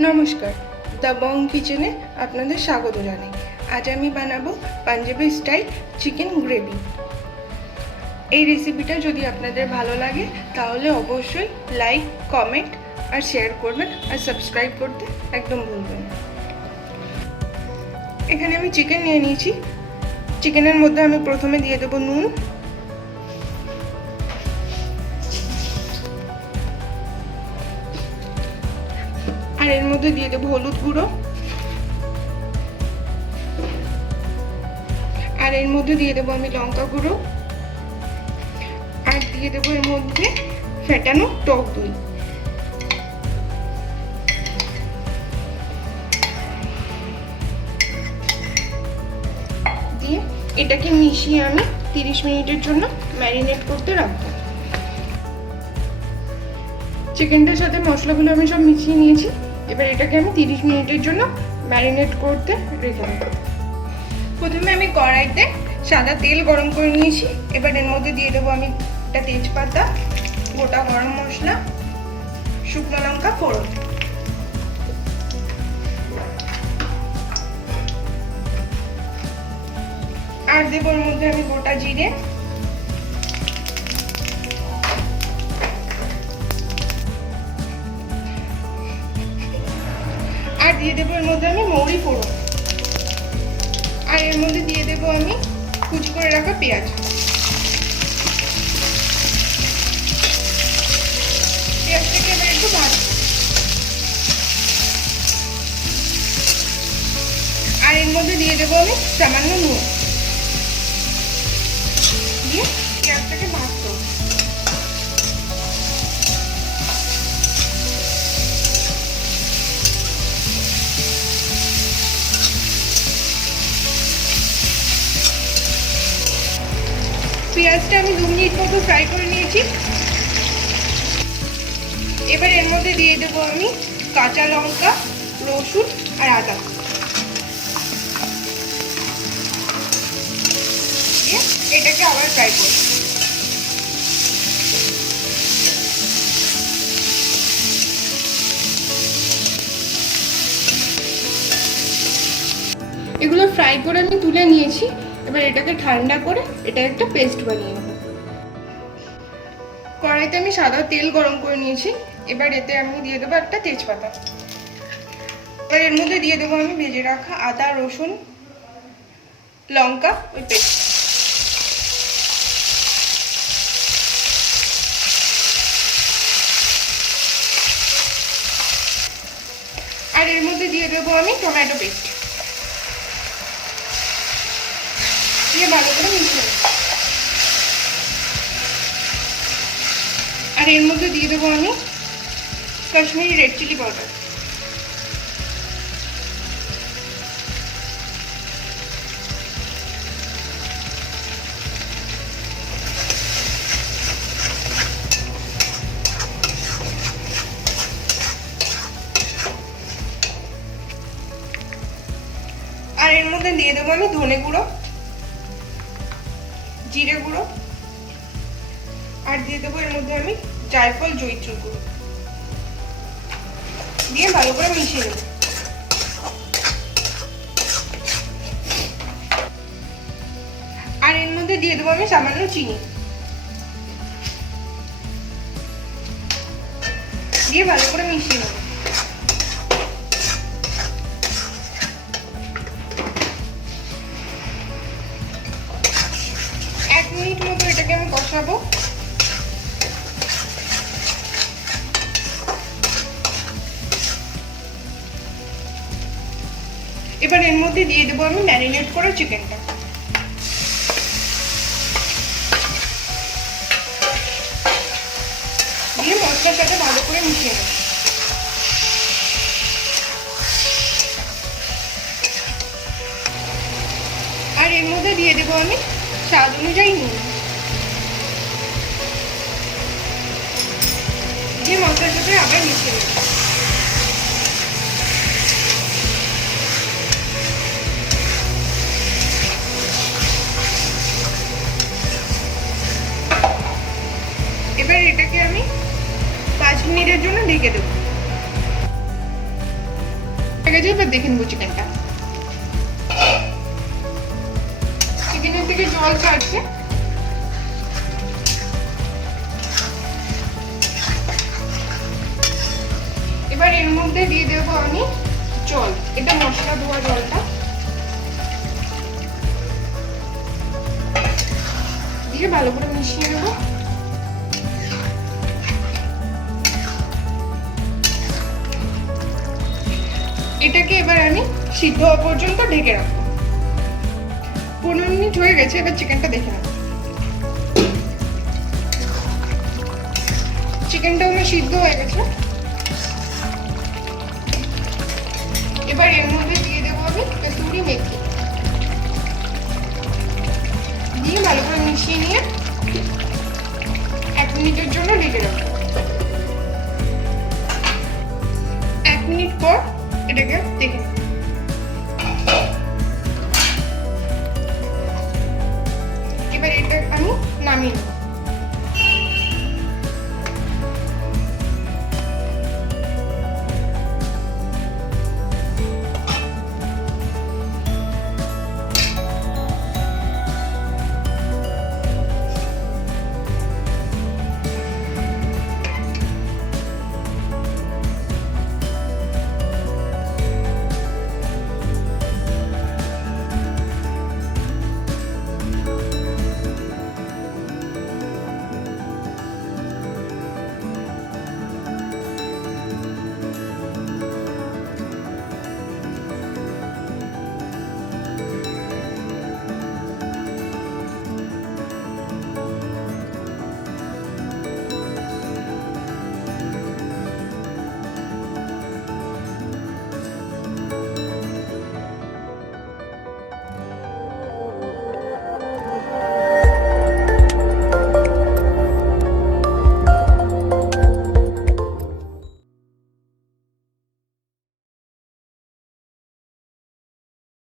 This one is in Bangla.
নমস্কার, দ্য বং কিচেনে আপনাদের স্বাগত জানাই। আজ আমি বানাবো পাঞ্জাবি স্টাইল চিকেন গ্রেভি। এই রেসিপিটা যদি আপনাদের ভালো লাগে তাহলে অবশ্যই লাইক, কমেন্ট আর শেয়ার করবেন, আর সাবস্ক্রাইব করতে একদম ভুলবেন না। এখানে আমি চিকেন নিয়ে নিয়েছি। চিকেনের মধ্যে আমি প্রথমে দিয়ে দেবো নুন, আর এর মধ্যে দিয়ে দেবো হলুদ গুঁড়ো, আর এর মধ্যে দিয়ে দেবো আমি লঙ্কা গুঁড়ো, আর দিয়ে দেবো এর মধ্যে ফেটানো টক দই। দিয়ে এটাকে মিশিয়ে আমি 30 মিনিটের জন্য ম্যারিনেট করতে রাখবো। চিকেনটার সাথে মশলাগুলো আমি সব মিশিয়ে নিয়েছি। এবার এটাকে আমি 30 মিনিটের জন্য ম্যারিনেট করতে রেখে দেবো। প্রথমে আমি কড়াইতে সাদা তেল গরম করে নিয়েছি। এবার এর মধ্যে দিয়ে দেবো আমি একটা তেজপাতা, গোটা গরম মশলা, শুকনো লঙ্কা ফোড়ন। আর দেবো এর মধ্যে আমি গোটা জিরে, আর দিয়ে দেবো এর মধ্যে আমি মৌরি ফোড়ন, আর এর মধ্যে দিয়ে দেবো আমি কুচি করে রাখা পেঁয়াজ। পেঁয়াজটাকে এবার একটু ভাজবো। আর এর মধ্যে দিয়ে দেবো আমি সামান্য নুন, দিয়ে পেঁয়াজটাকে ভাজবো। পেঁয়াজটা আমি 2 মিনিট মতো ফ্রাই করে নিয়েছি। এবার এর মধ্যে দিয়ে দেবো আমি কাঁচা লঙ্কা, রসুন আর আদা। দিয়ে এটাকে আবার ফ্রাই করব। এগুলো ফ্রাই করে আমি তুলে নিয়েছি। এবার এটাকে ঠান্ডা করে এটা একটা পেস্ট বানিয়ে নেব। কড়াইতে আমি সাদা তেল গরম করে নিয়েছি। এবার এতে আমি দিয়ে দেবো একটা তেজপাতা। এবার এর মধ্যে দিয়ে দেবো আমি ভেজে রাখা আদা, রসুন, লঙ্কা ওই পেস্ট। আর এর মধ্যে দিয়ে দেবো আমি টমেটো পেস্ট। দিয়ে ভালো করে মিশিয়ে নেব। আর এর মধ্যে দিয়ে দেবো আমি কাশ্মীরি রেড চিলি পাউডার। আর এর মধ্যে দিয়ে দেবো আমি ধনে গুঁড়ো, জিরে গুঁড়ো, আর দিয়ে দেবো এর মধ্যে আমি জায়ফল, জয়িত্র গুঁড়ো। দিয়ে ভালো করে মিশিয়ে নেব। আর এর মধ্যে দিয়ে দেবো আমি সামান্য চিনি। দিয়ে ভালো করে মিশিয়ে নেব। এক মিনিট মতো এটাকে আমি কষাবো। এবার এর মধ্যে দিয়ে দেবো আমি ম্যারিনেট করা চিকেনটা। দিয়ে মশলার সাথে ভালো করে মিশিয়ে নেব। আর এর মধ্যে দিয়ে দেবো আমি স্বাদ অনুযায়ী নুন। দিয়ে মশলার সাথে আবার মিশিয়ে নেব। এবার এটাকে আমি 5 মিনিটের জন্য ঢেকে দেব। গেছে, এবার দেখে নেবো চিকেনটা। চিকেনের থেকে জল ছাড়ছে। এবার এর মধ্যে দিয়ে দেবো আমি জল, এটা মশলা ধোয়া জলটা দিয়ে ভালো করে মিশিয়ে নেবো। এটাকে এবার আমি সিদ্ধ হওয়া পর্যন্ত ঢেকে রাখবো। 15 মিনিট হয়ে গেছে, এবার চিকেনটা দেখে নেবো। চিকেনটা আমার সিদ্ধ হয়ে গেছে। এবার এর মধ্যে দিয়ে দেবো আমি কসুরি মেথি, দিয়ে ভালো করে মিশিয়ে নিয়ে 1 মিনিটের জন্য ঢেকে রাখবো। 1 মিনিট পর এটাকে দেখে নেব। এবার এটা আমি নামিয়ে নেব।